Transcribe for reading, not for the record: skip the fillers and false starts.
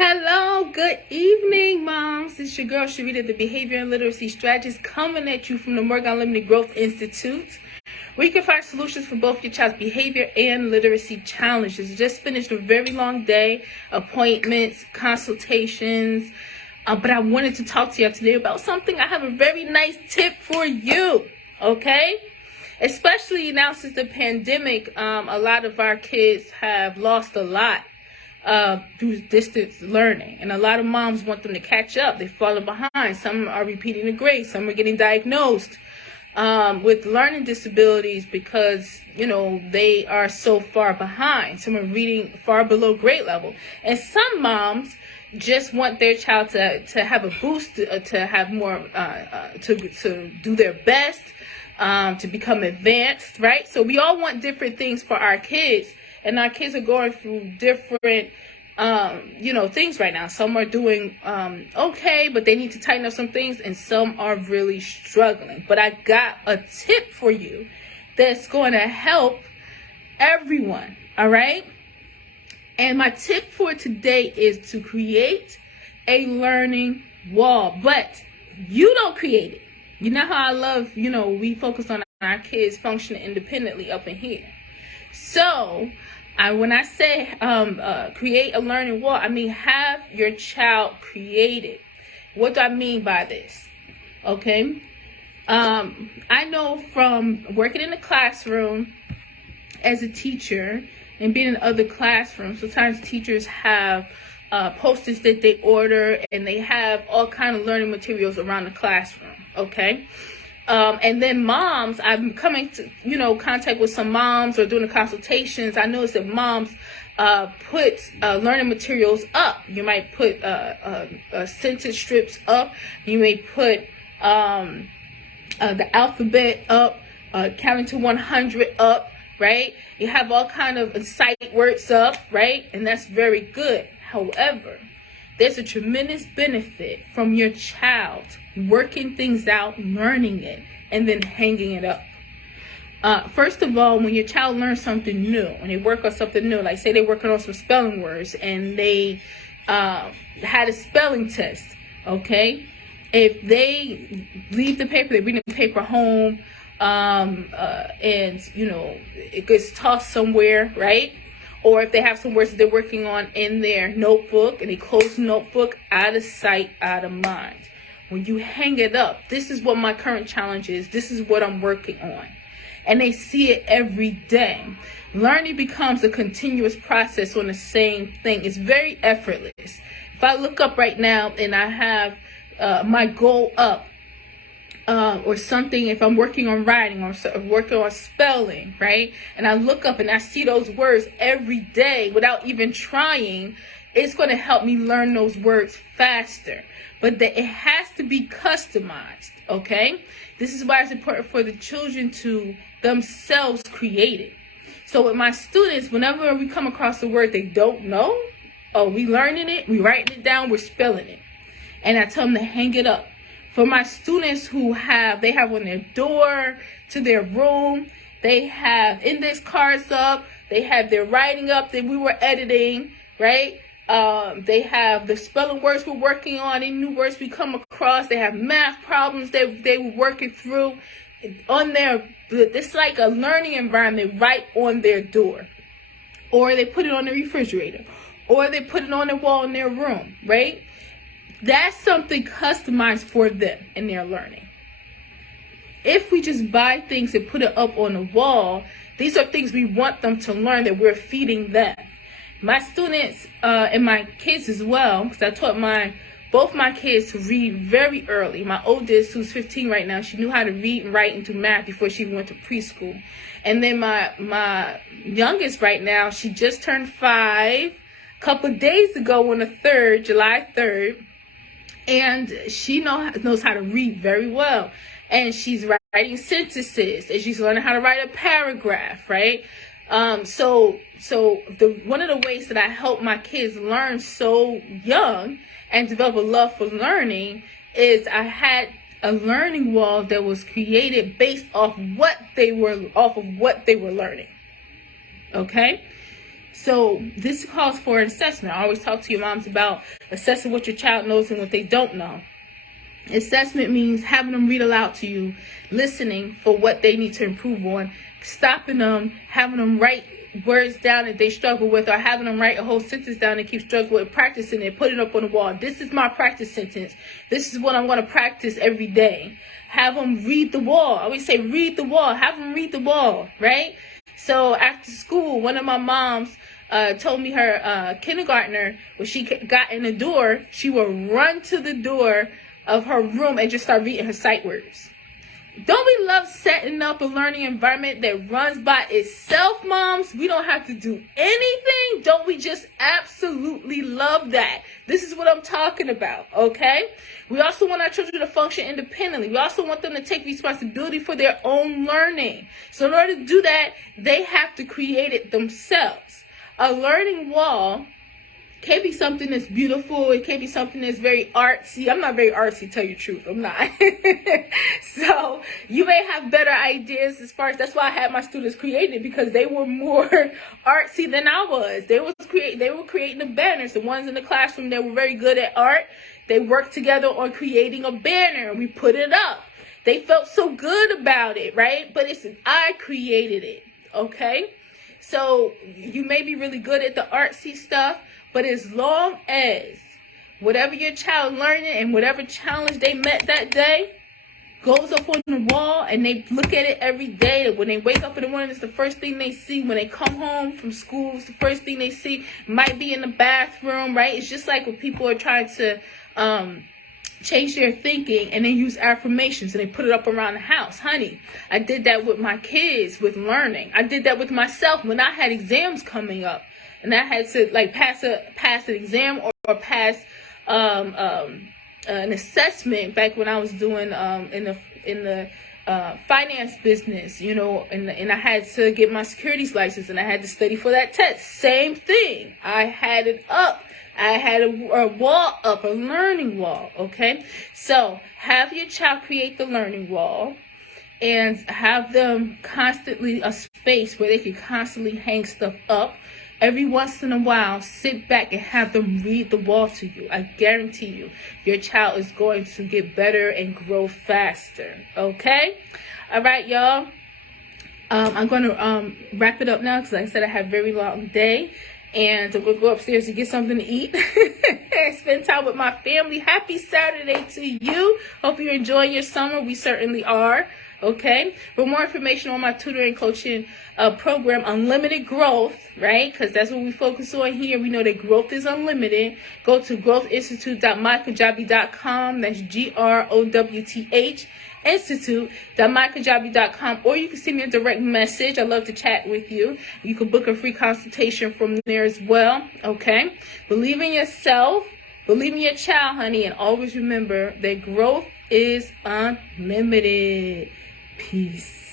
Hello, good evening, moms. It's your girl, Sharita, the Behavior and Literacy Strategist, coming at you from the Morgan Unlimited Growth Institute, where you can find solutions for both your child's behavior and literacy challenges. Just finished a very long day, appointments, consultations, but I wanted to talk to you today about something. I have a very nice tip for you, okay? Especially now since the pandemic, a lot of our kids have lost a lot through distance learning, and a lot of moms want them to catch up. They've fallen behind. Some are repeating the grade. Some are getting diagnosed with learning disabilities because they are so far behind. Some are reading far below grade level, and some moms just want their child to have a boost, to have more, to do their best, to become advanced, right? So we all want different things for our kids. And our kids are going through different, things right now. Some are doing okay, but they need to tighten up some things, and some are really struggling. But I got a tip for you that's going to help everyone, all right? And my tip for today is to create a learning wall. But you don't create it. You know how I love, we focus on our kids functioning independently up in here. So, when I say create a learning wall, I mean have your child create it. What do I mean by this? Okay, I know from working in the classroom as a teacher and being in other classrooms, sometimes teachers have posters that they order, and they have all kind of learning materials around the classroom. Okay. And then moms, I'm coming to, contact with some moms or doing the consultations. I noticed that moms put learning materials up. You might put sentence strips up. You may put the alphabet up, counting to 100 up, right? You have all kind of sight words up, right? And that's very good. However, there's a tremendous benefit from your child working things out, learning it, and then hanging it up. First of all, when your child learns something new, when they work on something new, like say they're working on some spelling words and they had a spelling test, okay? If they leave the paper, they bring the paper home, and, it gets tossed somewhere, right? Or if they have some words that they're working on in their notebook and they close the notebook, out of sight, out of mind. When you hang it up, this is what my current challenge is. This is what I'm working on. And they see it every day. Learning becomes a continuous process on the same thing. It's very effortless. If I look up right now and I have my goal up, or something, if I'm working on writing or working on spelling, right? And I look up and I see those words every day without even trying, it's going to help me learn those words faster. But it has to be customized, okay? This is why it's important for the children to themselves create it. So with my students, whenever we come across a word they don't know, we learning it, we writing it down, we're spelling it. And I tell them to hang it up. For my students who they have on their door to their room, they have index cards up, they have their writing up that we were editing, right? They have the spelling words we're working on, any new words we come across. They have math problems that they were working through on it's like a learning environment right on their door. Or they put it on the refrigerator, or they put it on the wall in their room, right? That's something customized for them and their learning. If we just buy things and put it up on the wall, these are things we want them to learn that we're feeding them. My students and my kids as well, because I taught both my kids to read very early. My oldest, who's 15 right now, she knew how to read and write and do math before she even went to preschool. And then my youngest right now, she just turned 5 a couple of days ago on the 3rd, July 3rd. And she knows how to read very well. And she's writing sentences, and she's learning how to write a paragraph, right? So one of the ways that I help my kids learn so young and develop a love for learning is I had a learning wall that was created based off of what they were learning. Okay? So this calls for an assessment. I always talk to your moms about assessing what your child knows and what they don't know. Assessment means having them read aloud to you, listening for what they need to improve on, stopping them, having them write words down that they struggle with, or having them write a whole sentence down and keep struggling with, practicing it, put it up on the wall. This is my practice sentence. This is what I'm going to practice every day. Have them read the wall. I always say read the wall. Have them read the wall, right? So after school, one of my moms told me her kindergartner, when she got in the door, she would run to the door of her room and just start reading her sight words. Don't we love setting up a learning environment that runs by itself, moms? We don't have to do anything. Don't we just absolutely love that? This is what I'm talking about, okay? We also want our children to function independently. We also want them to take responsibility for their own learning. So in order to do that, they have to create it themselves. A learning wall can be something that's beautiful. It can be something that's very artsy. I'm not very artsy, to tell you the truth. I'm not. So you may have better ideas as far as, that's why I had my students create it, because they were more artsy than I was. They were creating the banners. The ones in the classroom that were very good at art, they worked together on creating a banner, and we put it up. They felt so good about it, right? But I created it, okay? So you may be really good at the artsy stuff, but as long as whatever your child learning and whatever challenge they met that day goes up on the wall, and they look at it every day, when they wake up in the morning, it's the first thing they see. When they come home from school, it's the first thing they see. Might be in the bathroom, right? It's just like when people are trying to change their thinking, and they use affirmations and they put it up around the house. Honey, I did that with my kids with learning. I did that with myself when I had exams coming up, and I had to like pass an exam or pass an assessment back when I was doing in the finance business, you know, and I had to get my securities license, and I had to study for that test. Same thing. I had it up. I had a wall up, a learning wall, okay? So have your child create the learning wall, and have them constantly a space where they can constantly hang stuff up. Every once in a while, sit back and have them read the wall to you. I guarantee you, your child is going to get better and grow faster, okay? All right, y'all. I'm going to wrap it up now, because like I said, I have a very long day. And I'm going to go upstairs to get something to eat and spend time with my family. Happy Saturday to you. Hope you're enjoying your summer. We certainly are. Okay. For more information on my tutoring coaching program, Unlimited Growth, right? Because that's what we focus on here. We know that growth is unlimited. Go to growthinstitute.mykajabi.com. That's GROWTH. institute.mykajabi.com, or you can send me a direct message. I love to chat with you. You can book a free consultation from there as well. Okay. Believe in yourself, believe in your child, honey, and always remember that growth is unlimited. Peace.